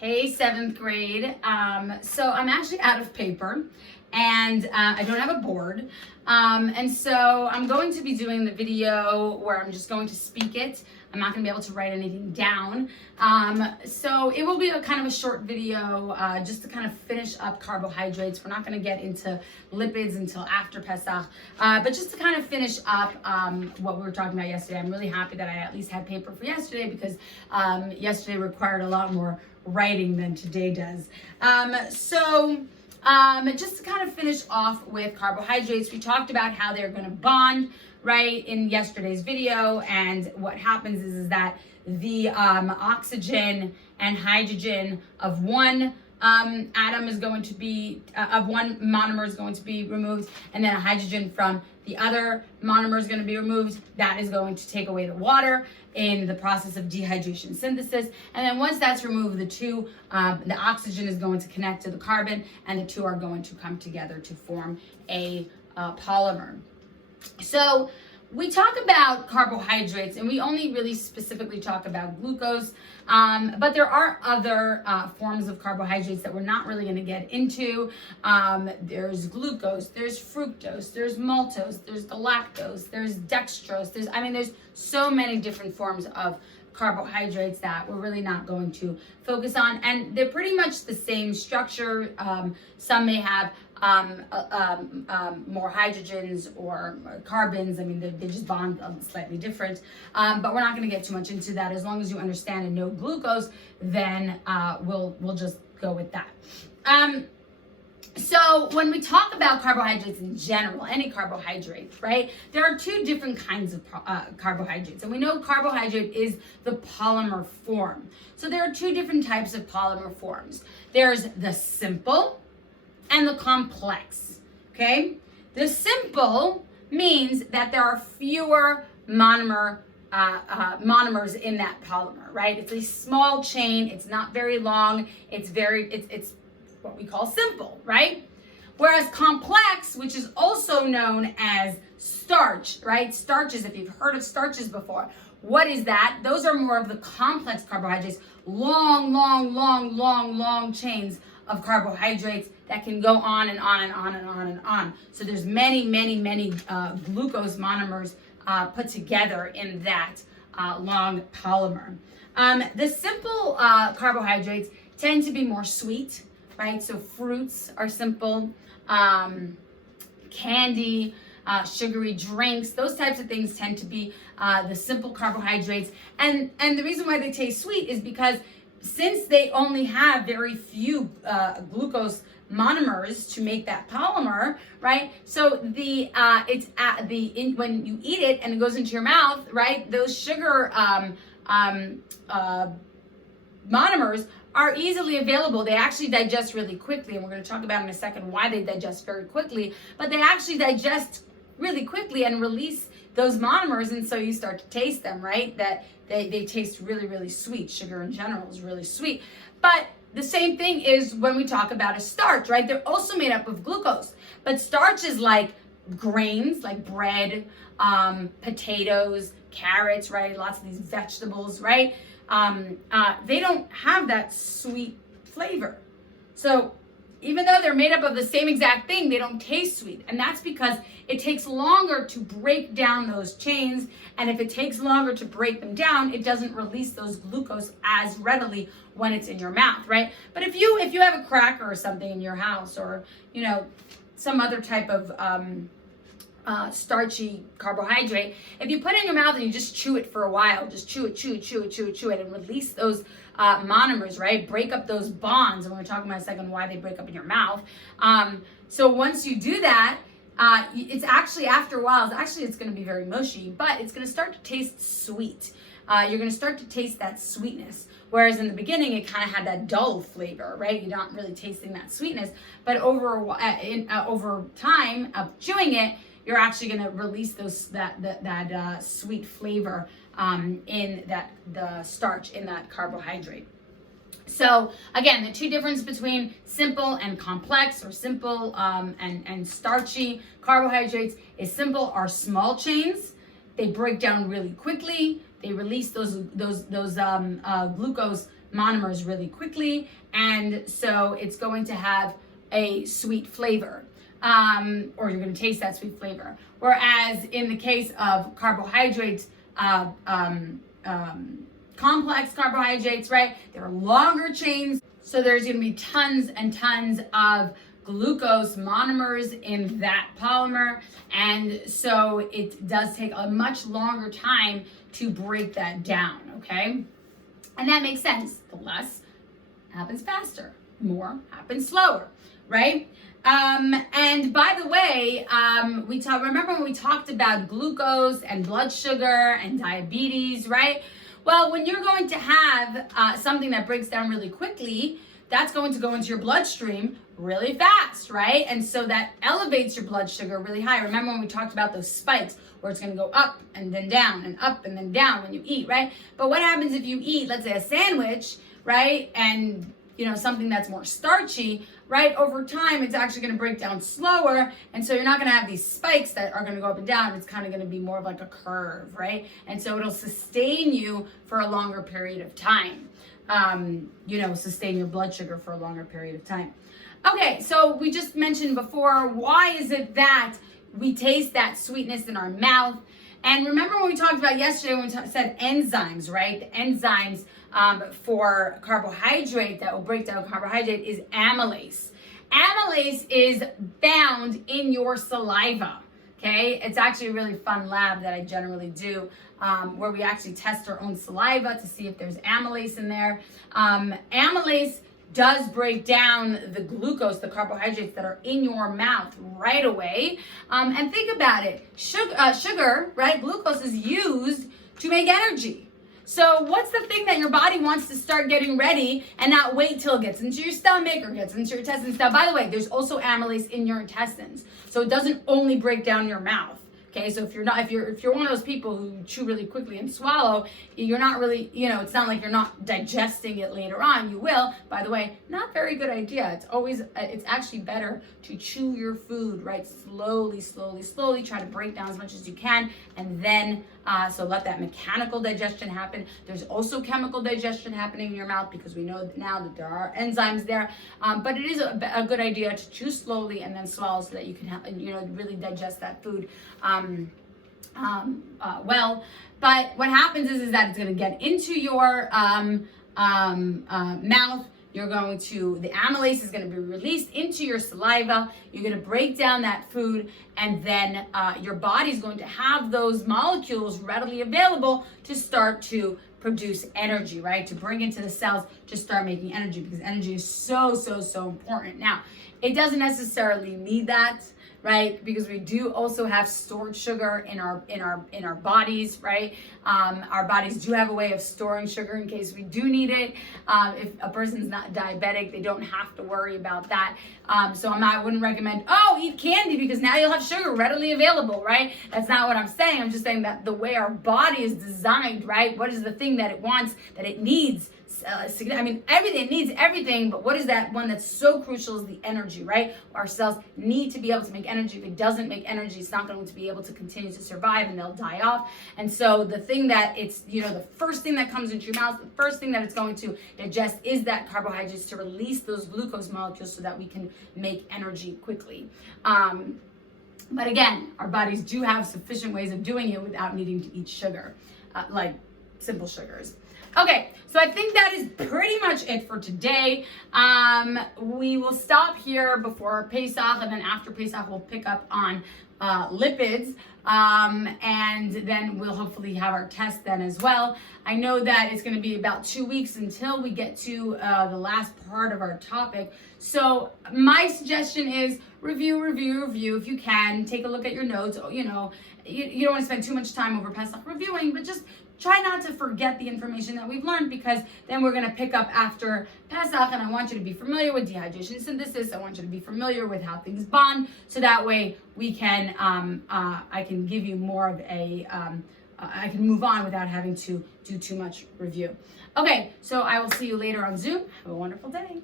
Hey, seventh grade. So I'm actually out of paper and I don't have a board. And so I'm going to be doing the video where I'm just going to speak it. I'm not going to be able to write anything down. So it will be a kind of a short video just to kind of finish up carbohydrates. We're not going to get into lipids until after Pesach, but just to kind of finish up what we were talking about yesterday. I'm really happy that I at least had paper for yesterday because yesterday required a lot more writing than today does. Just to kind of finish off with carbohydrates, we talked about how they're going to bond, right, in yesterday's video. And what happens is that the oxygen and hydrogen of one atom is going to be, of one monomer is going to be removed, and then a hydrogen from the other monomer is going to be removed. That is going to take away the water in the process of dehydration synthesis. And then once that's removed, the oxygen is going to connect to the carbon, and the two are going to come together to form a polymer. So we talk about carbohydrates, and we only really specifically talk about glucose, but there are other forms of carbohydrates that we're not really going to get into. There's glucose, there's fructose, there's maltose, there's galactose, there's dextrose, there's so many different forms of carbohydrates that we're really not going to focus on, and they're pretty much the same structure. Some may have more hydrogens or carbons. They just bond slightly different, but we're not going to get too much into that. As long as you understand and know glucose, then we'll just go with that. So when we talk about carbohydrates in general, any carbohydrate, right, there are two different kinds of carbohydrates. And we know carbohydrate is the polymer form. So there are two different types of polymer forms. There's the simple and the complex, okay? The simple means that there are fewer monomers in that polymer, right? It's a small chain. It's not very long. It's what we call simple, right? Whereas complex, which is also known as starch, right? Starches, if you've heard of starches before, what is that? Those are more of the complex carbohydrates, long chains of carbohydrates that can go on and on and on and on and on. So there's many glucose monomers put together in that long polymer. The simple carbohydrates tend to be more sweet, right? So fruits are simple, candy, sugary drinks, those types of things tend to be the simple carbohydrates. And the reason why they taste sweet is because since they only have very few glucose monomers to make that polymer, right? So when you eat it and it goes into your mouth, right? Those sugar monomers are easily available. They actually digest really quickly, and we're going to talk about in a second why they digest very quickly, but they actually digest really quickly and release those monomers, and so you start to taste them, right? That they taste really sweet. Sugar in general is really sweet. But the same thing is when we talk about a starch, right? They're also made up of glucose, but starches like grains, like bread, potatoes, carrots, right? Lots of these vegetables, right? They don't have that sweet flavor. So even though they're made up of the same exact thing, they don't taste sweet. And that's because it takes longer to break down those chains. And if it takes longer to break them down, it doesn't release those glucose as readily when it's in your mouth, right? But if you have a cracker or something in your house, or, some other type of starchy carbohydrate, if you put it in your mouth and you just chew it for a while, just chew it and release those monomers, right? Break up those bonds. And we're talking about in a second why they break up in your mouth. So once you do that, it's actually, after a while, it's going to be very mushy, but it's going to start to taste sweet. You're going to start to taste that sweetness. Whereas in the beginning, it kind of had that dull flavor, right? You're not really tasting that sweetness. But over time of chewing it, you're actually going to release that sweet flavor in the starch in that carbohydrate. So again, the two differences between simple and complex, or simple and starchy carbohydrates, is simple are small chains. They break down really quickly. They release those glucose monomers really quickly, and so it's going to have a sweet flavor, or you're going to taste that sweet flavor. Whereas in the case of carbohydrates, complex carbohydrates, right, they're longer chains, so there's going to be tons and tons of glucose monomers in that polymer, and so it does take a much longer time to break that down, okay? And that makes sense. The less happens faster, more happens slower, right? And by the way, remember when we talked about glucose and blood sugar and diabetes, right? Well, when you're going to have something that breaks down really quickly, that's going to go into your bloodstream really fast, right? And so that elevates your blood sugar really high. Remember when we talked about those spikes where it's going to go up and then down and up and then down when you eat, right? But what happens if you eat, let's say, a sandwich, right? And something that's more starchy, right? Over time, it's actually going to break down slower. And so you're not going to have these spikes that are going to go up and down. It's kind of going to be more of like a curve, right? And so it'll sustain you for a longer period of time. Sustain your blood sugar for a longer period of time. Okay, so we just mentioned before, why is it that we taste that sweetness in our mouth? And remember when we talked about yesterday when we said enzymes, right? The enzymes for carbohydrate that will break down carbohydrate is amylase. Amylase is found in your saliva, okay? It's actually a really fun lab that I generally do where we actually test our own saliva to see if there's amylase in there. Amylase does break down the glucose, the carbohydrates that are in your mouth right away. And think about it, sugar, right? Glucose is used to make energy. So what's the thing that your body wants to start getting ready and not wait till it gets into your stomach or gets into your intestines? Now, by the way, there's also amylase in your intestines. So it doesn't only break down your mouth. Okay, so if you're one of those people who chew really quickly and swallow, you're not really, it's not like you're not digesting it later on. You will. By the way, not very good idea. It's actually better to chew your food, right? Slowly. Try to break down as much as you can, and then so let that mechanical digestion happen. There's also chemical digestion happening in your mouth because we know now that there are enzymes there. But it is a good idea to chew slowly and then swallow so that you can really digest that food well. But what happens is that it's going to get into your mouth. The amylase is going to be released into your saliva. You're going to break down that food, and then your body's going to have those molecules readily available to start to produce energy, right? To bring into the cells to start making energy, because energy is so important. Now, it doesn't necessarily need that, right? Because we do also have stored sugar in our bodies, right? Our bodies do have a way of storing sugar in case we do need it. If a person's not diabetic, they don't have to worry about that. So I wouldn't recommend, eat candy because now you'll have sugar readily available, right? That's not what I'm saying. I'm just saying that the way our body is designed, right? What is the thing that it wants, that it needs? Everything needs everything, but what is that one that's so crucial is the energy, right? Our cells need to be able to make energy. If it doesn't make energy, it's not going to be able to continue to survive, and they'll die off. And so the thing that the first thing that comes into your mouth, the first thing that it's going to digest is that carbohydrates to release those glucose molecules so that we can make energy quickly. But again, our bodies do have sufficient ways of doing it without needing to eat sugar, like simple sugars. Okay, so I think that is pretty much it for today. We will stop here before Pesach, and then after Pesach, we'll pick up on lipids, and then we'll hopefully have our test then as well. I know that it's going to be about 2 weeks until we get to the last part of our topic. So my suggestion is review if you can. Take a look at your notes. You don't want to spend too much time over Pesach reviewing, but just try not to forget the information that we've learned, because then we're going to pick up after Pesach, and I want you to be familiar with dehydration synthesis. I want you to be familiar with how things bond, so that way we can, I can give you more of I can move on without having to do too much review. Okay, so I will see you later on Zoom. Have a wonderful day.